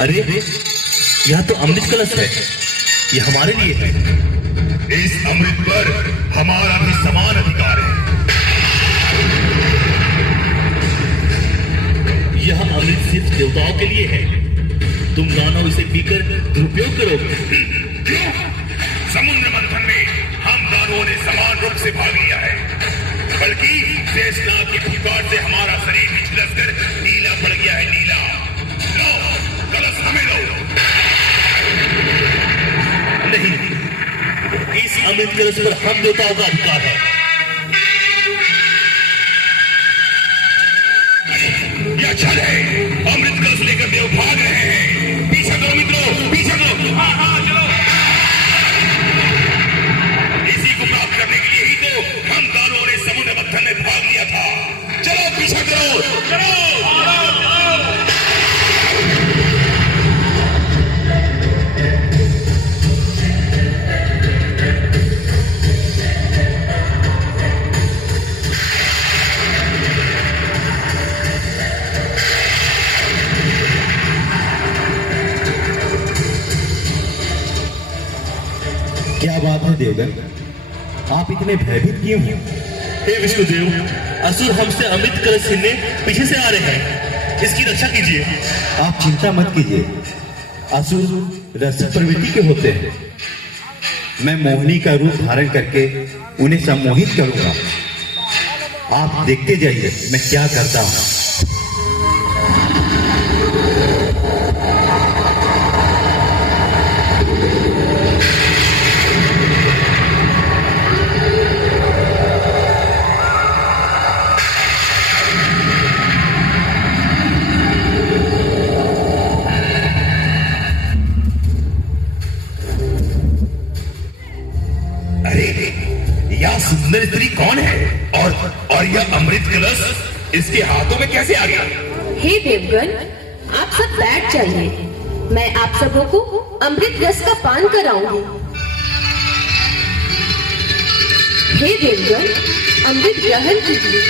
अरे यह तो अमृत कलश है, यह हमारे लिए है। इस अमृत पर हमारा भी समान अधिकार है। यह अमृत सिर्फ देवताओं के लिए है। तुम दानव इसे पीकर दुरुपयोग करोगे। क्यों? समुद्र मंथन में हम दानवों ने समान रूप से भाग लिया है, बल्कि शेषनाग की फुफकार से हमारा शरीर भी झुलसकर नीला पड़ गया है। नीला लो, कलश हमें लो। नहीं, इस अमृत कलश पर हम देवताओं का अधिकार है। यह छल है। अमृत कलश लेकर देव भाग रहे हैं। पीछे करो मित्रों, पीछे करो। हाँ हाँ चलो। इसी को प्राप्त करने के लिए ही तो हम दानवों ने समुद्र मंथन में भाग लिया था। चलो पीछे करो, चलो। क्या बात है देवगन, आप इतने भयभीत क्यों हैं? हे विष्णुदेव, असुर हमसे अमृत कलश छीनने पीछे से आ रहे हैं। इसकी रक्षा कीजिए। आप चिंता मत कीजिए, असुर रसिक प्रवृत्ति के होते हैं। मैं मोहिनी का रूप धारण करके उन्हें सम्मोहित करूंगा। आप देखते जाइए मैं क्या करता हूं। यह सुंदर स्त्री कौन है? और यह अमृत कलश इसके हाथों में कैसे आ गया? हे देवगण, आप सब बैठ जाइए। मैं आप सबों को अमृत रस का पान कराऊंगी। हे देवगण, अमृत ग्रहण कीजिए।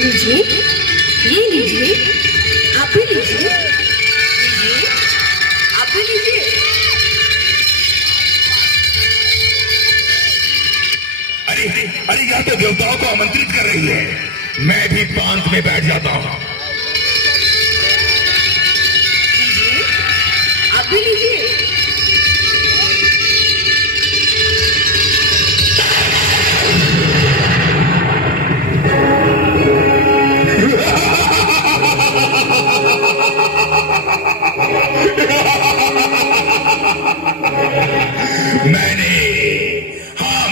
लीजिए, ये लीजिए, आप भी लीजिए, आप भी लीजिए। अरे यह तो देवताओं को आमंत्रित कर रही है। मैं भी पांत में बैठ जाता हूं। लीजिए, आप भी लीजिए।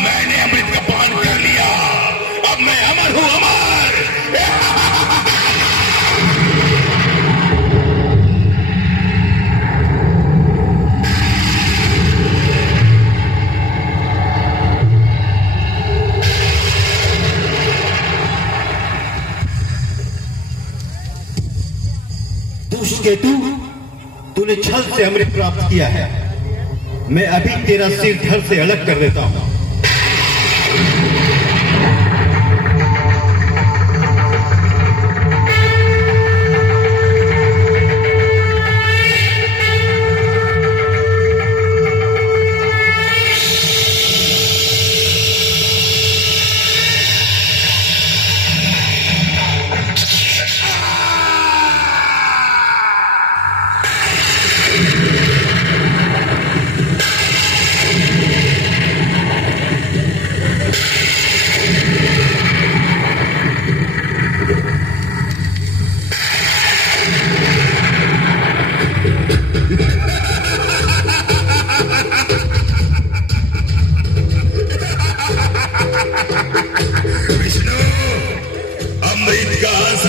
मैंने अमृत का पान कर लिया। अब मैं अमर हूं, अमर। दुष्टकेतु, तूने छल से अमृत प्राप्त किया है। मैं अभी तेरा सिर धड़ से अलग कर देता हूं।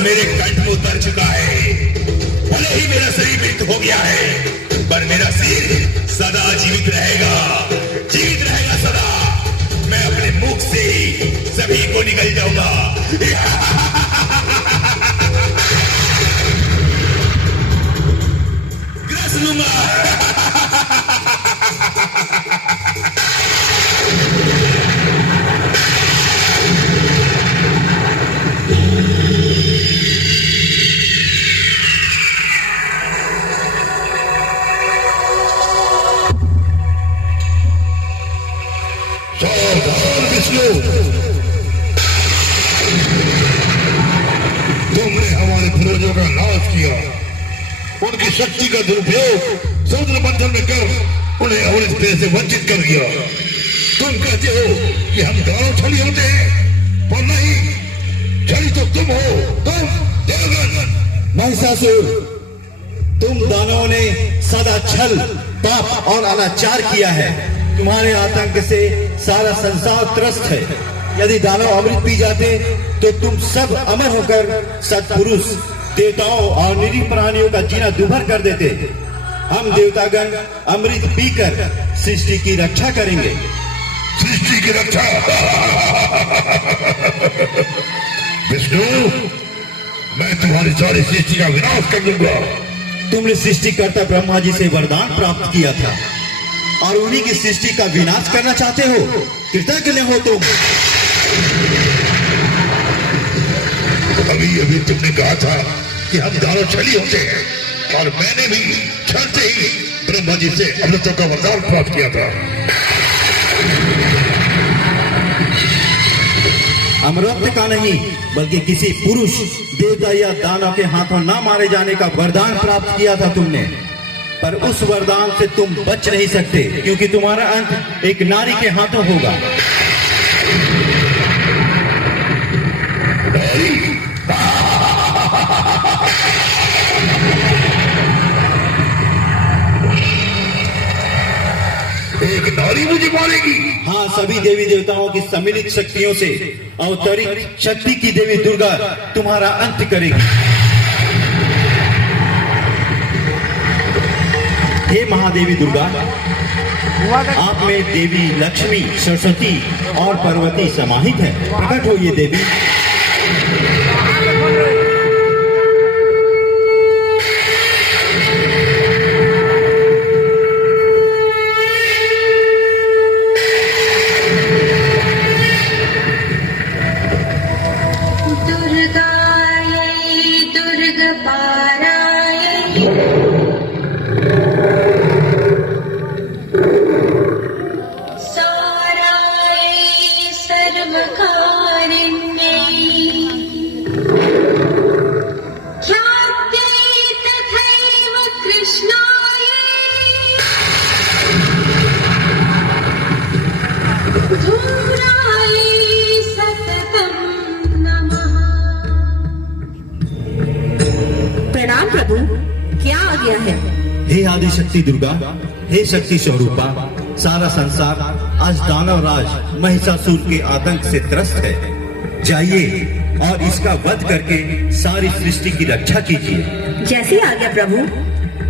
मेरे कंठ में उतर चुका है। भले ही मेरा शरीर मृत हो गया है, पर मेरा सिर सदा जीवित रहेगा, जीवित रहेगा सदा। मैं अपने मुख से ही सभी को निकल जाऊंगा। ग्रस लूंगा। लो। तुमने हमारे पूर्वजों का नाश किया, उनकी शक्ति का दुरुपयोग समुद्र मंथन में कर उन्हें अमृत पेय से वंचित कर दिया। तुम कहते हो कि हम दानव छली होते हैं, पर नहीं, छली तो तुम हो, तुम देवगन। महिषासुर, तुम दानवों ने सदा छल, पाप और अनाचार किया है। तुम्हारे आतंक से सारा संसार त्रस्त है। यदि दानव अमृत पी जाते तो तुम सब अमर होकर सत्पुरुष, देवताओं और निरीह प्राणियों का जीना दुभर कर देते। हम देवतागण अमृत पीकर सृष्टि की रक्षा करेंगे। सृष्टि की रक्षा? विष्णु, मैं तुम्हारी सारी सृष्टि का विनाश कर दूंगा। तुमने सृष्टिकर्ता ब्रह्मा जी से वरदान प्राप्त किया था और उन्हीं की सृष्टि का विनाश करना चाहते हो? कृतज्ञ हो तुम। अभी अभी तुमने कहा था कि हम दानव छली होते हैं, और मैंने भी क्षण से ही ब्रह्मा जी से अमृतों का वरदान प्राप्त किया था। अमृत का नहीं, बल्कि किसी पुरुष, देवता या दानव के हाथों न मारे जाने का वरदान प्राप्त किया था तुमने। पर उस वरदान से तुम बच नहीं सकते, क्योंकि तुम्हारा अंत एक नारी के हाथों होगा। एक नारी मुझे मारेगी? हाँ, सभी देवी देवताओं की सम्मिलित शक्तियों से अवतरित शक्ति की देवी दुर्गा तुम्हारा अंत करेगी। हे महादेवी दुर्गा, आप में देवी लक्ष्मी, सरस्वती और पार्वती समाहित है। प्रकट होइए देवी। हे आदि शक्ति दुर्गा, हे शक्ति स्वरूपा, सारा संसार आज दानव राज महिषासुर के आतंक से त्रस्त है। जाइए और इसका वध करके सारी सृष्टि की रक्षा कीजिए। जैसी आज्ञा प्रभु।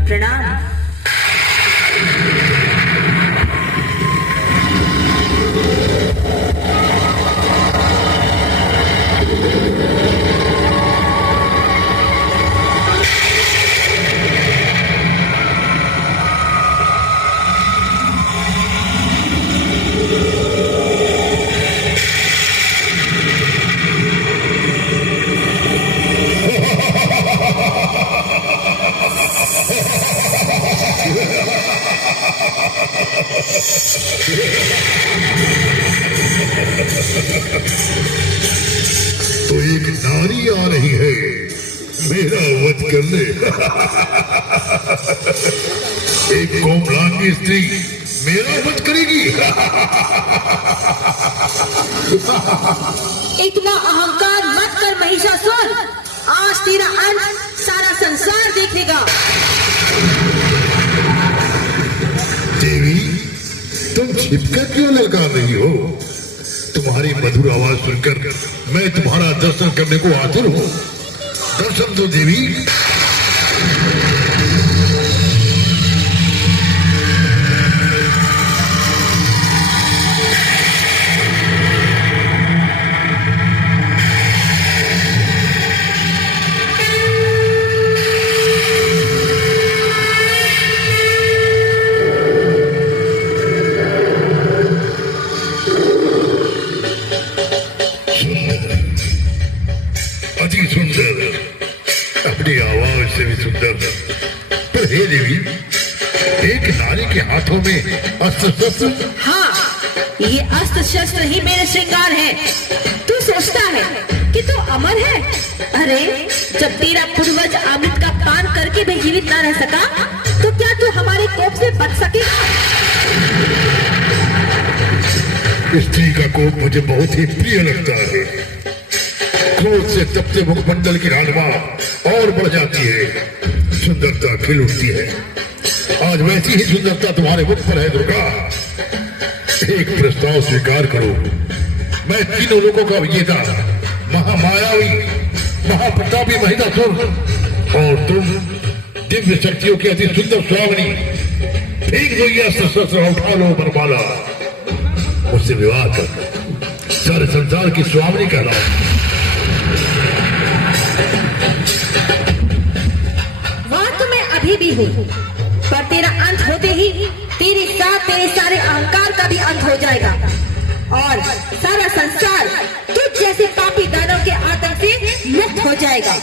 प्रणाम। तो एक नारी आ रही है मेरा वध करने। एक कोमलांगी स्त्री मेरा वध करेगी। इतना अहंकार मत कर महिषासुर, आज तेरा अंत सारा संसार देखेगा। देवी, तुम छिपकर क्यों ललकार रही हो? तुम्हारी मधुर आवाज सुनकर मैं तुम्हारा दर्शन करने को आतुर हूँ। दर्शन दो देवी। अति सुंदर, अपनी आवाज से भी सुंदर। पर हे देवी, एक नारी के हाथों में अस्त्र शस्त्र? हाँ, ये अस्त्र शस्त्र ही मेरे श्रृंगार है। तू सोचता है कि तू अमर है? अरे जब तेरा पूर्वज अमृत का पान करके भी जीवित न रह सका, तो क्या तू हमारे कोप से बच सकेगा? स्त्री का कोप मुझे बहुत ही प्रिय लगता है। क्रोध से तपते मुखमंडल की लालिमा और बढ़ जाती है, सुंदरता खिल उठती है। आज वैसी ही सुंदरता तुम्हारे मुख पर है दुर्गा। एक प्रस्ताव स्वीकार करो। मैं तीनों लोगों का विजेता, महामायावी, महाप्रतापी महिषासुर, और तुम दिव्य शक्तियों की अति सुंदर स्वामिनी। फेंक दो ये अस्त्र शस्त्र, उठा लो बरमाला, उससे विवाह कर सारे संसार की स्वामिनी कहलाओ। वहां तो मैं अभी भी हूँ, पर तेरा अंत होते ही तेरे साथ तेरे सारे अहंकार का भी अंत हो जाएगा और सारा संसार तुझ जैसे पापी दानव के आतंक से मुक्त हो जाएगा।